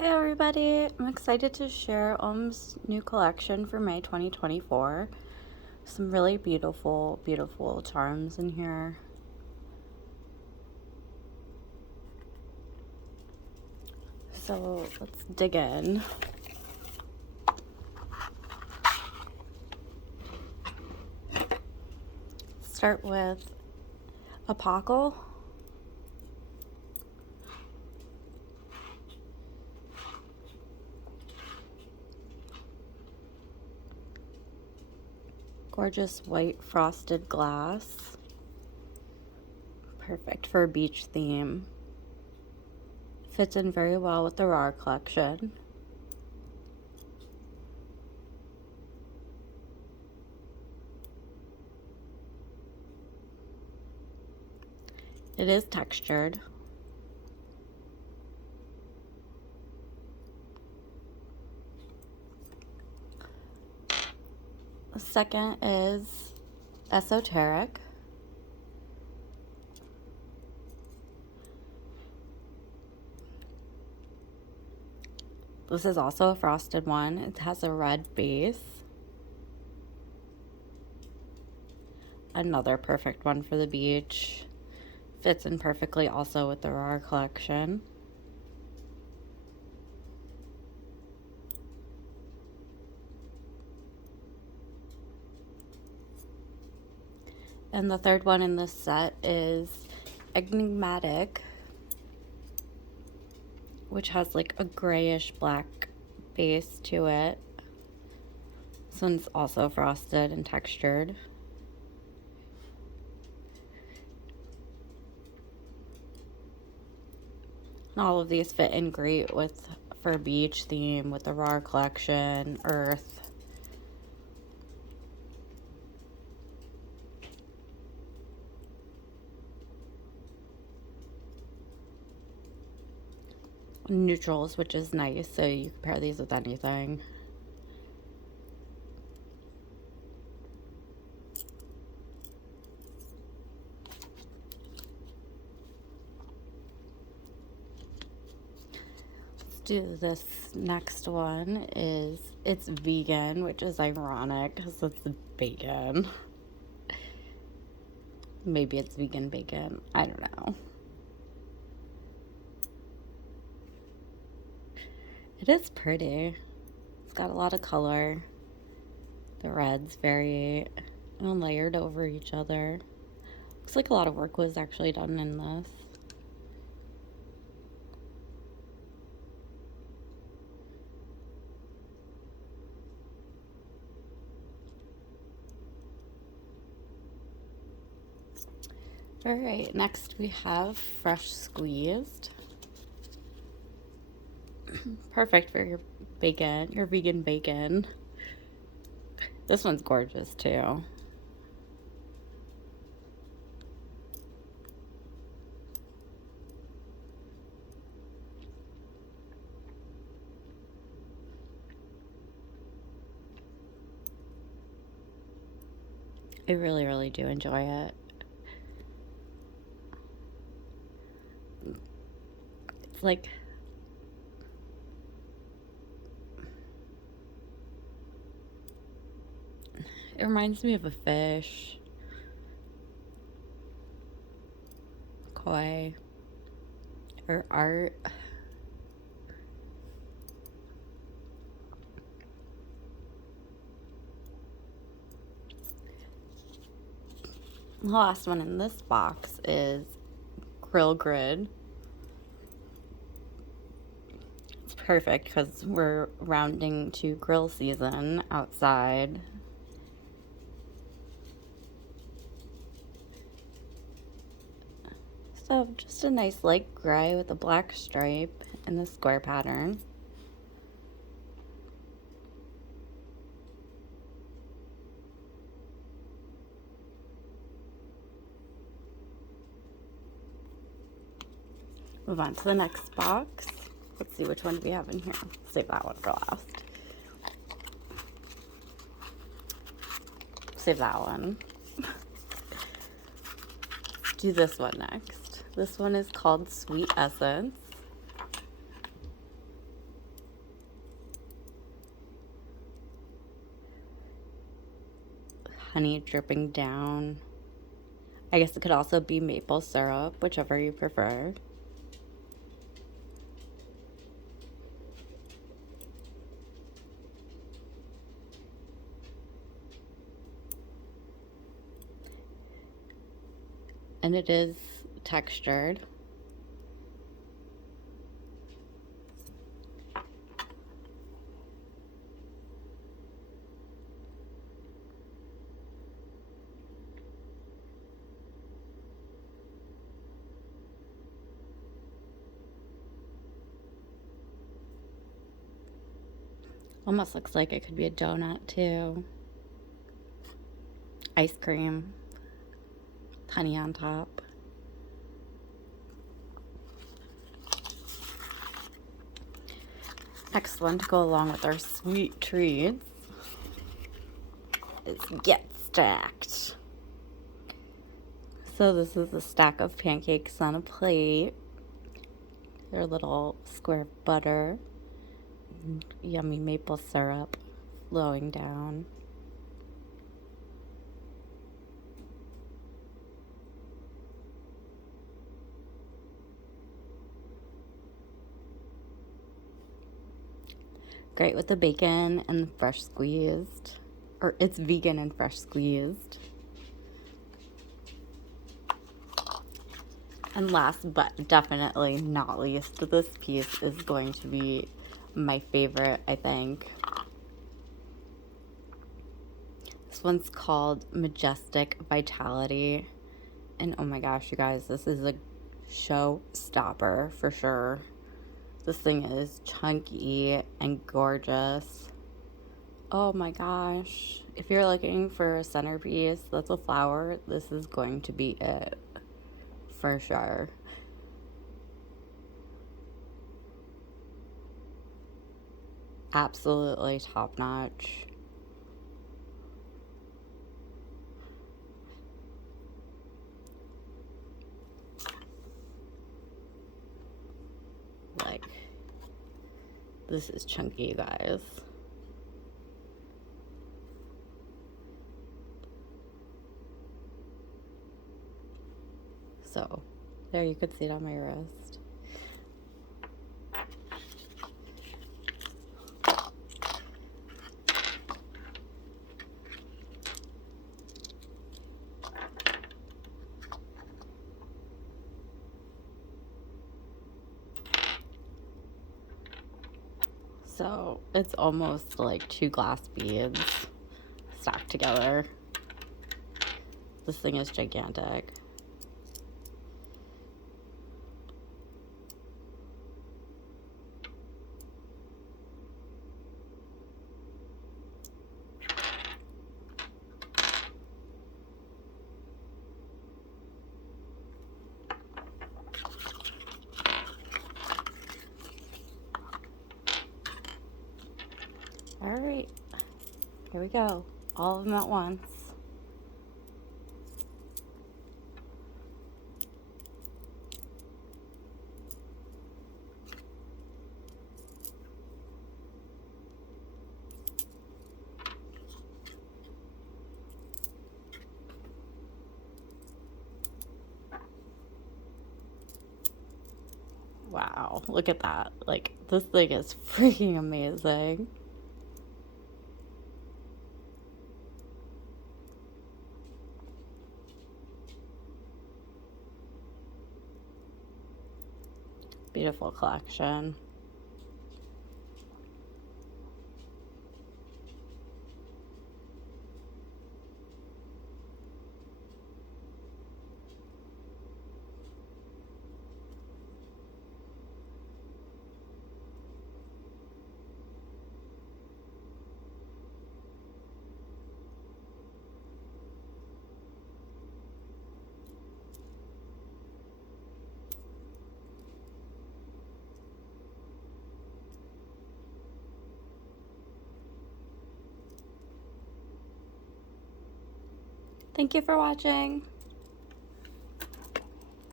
Hey everybody, I'm excited to share new collection for May 2024. Some really beautiful, beautiful charms in here. So let's dig in. Start with a pockle. Gorgeous white frosted glass. Perfect for a beach theme. Fits in very well with the RAR collection. It is textured. The second is esoteric. This is also a frosted one. It has a red base. Another perfect one for the beach. Fits in perfectly also with the RAR collection. And the third one in this set is Enigmatic, which has like a grayish black base to it. This one's also frosted and textured. And all of these fit in great for beach theme with the RAR collection, earth. Neutrals, which is nice, so you can pair these with anything. Let's do this next one. It's vegan, which is ironic because it's bacon. Maybe it's vegan bacon, I don't know. It is pretty. It's got a lot of color. The red's very layered over each other. Looks like a lot of work was actually done in this. All right, next we have fresh squeezed. Perfect for your bacon, your vegan bacon. This one's gorgeous too. I really, really do enjoy it. It's like it reminds me of a fish. Koi. Or art. The last one in this box is Grill Grid. It's perfect because we're rounding to grill season outside. So just a nice light gray with a black stripe in the square pattern. Move on to the next box. Let's see which one we have in here. Save that one for last. Save that one. Do this one next. This one is called Sweet Essence. honey dripping down. I guess it could also be maple syrup, whichever you prefer. And it is textured. Almost looks like it could be a donut too. Ice cream, honey on top. Excellent to go along with our sweet treats is Get Stacked. So this is a stack of pancakes on a plate. Their little square of butter, yummy maple syrup flowing down. Great with the bacon and the fresh squeezed. Or it's vegan and fresh squeezed. And last but definitely not least, this piece is going to be my favorite, I think. This one's called Majestic Vitality. And oh my gosh, you guys, this is a showstopper for sure. This thing is chunky and gorgeous. Oh my gosh. If you're looking for a centerpiece that's a flower, this is going to be it. For sure. Absolutely top notch. Like, this is chunky, you guys. So, there you could see it on my wrist. So, it's almost like 2 glass beads stacked together. This thing is gigantic. All right, here we go. All of them at once. Wow, look at that. Like, this thing is freaking amazing. Beautiful collection. Thank you for watching.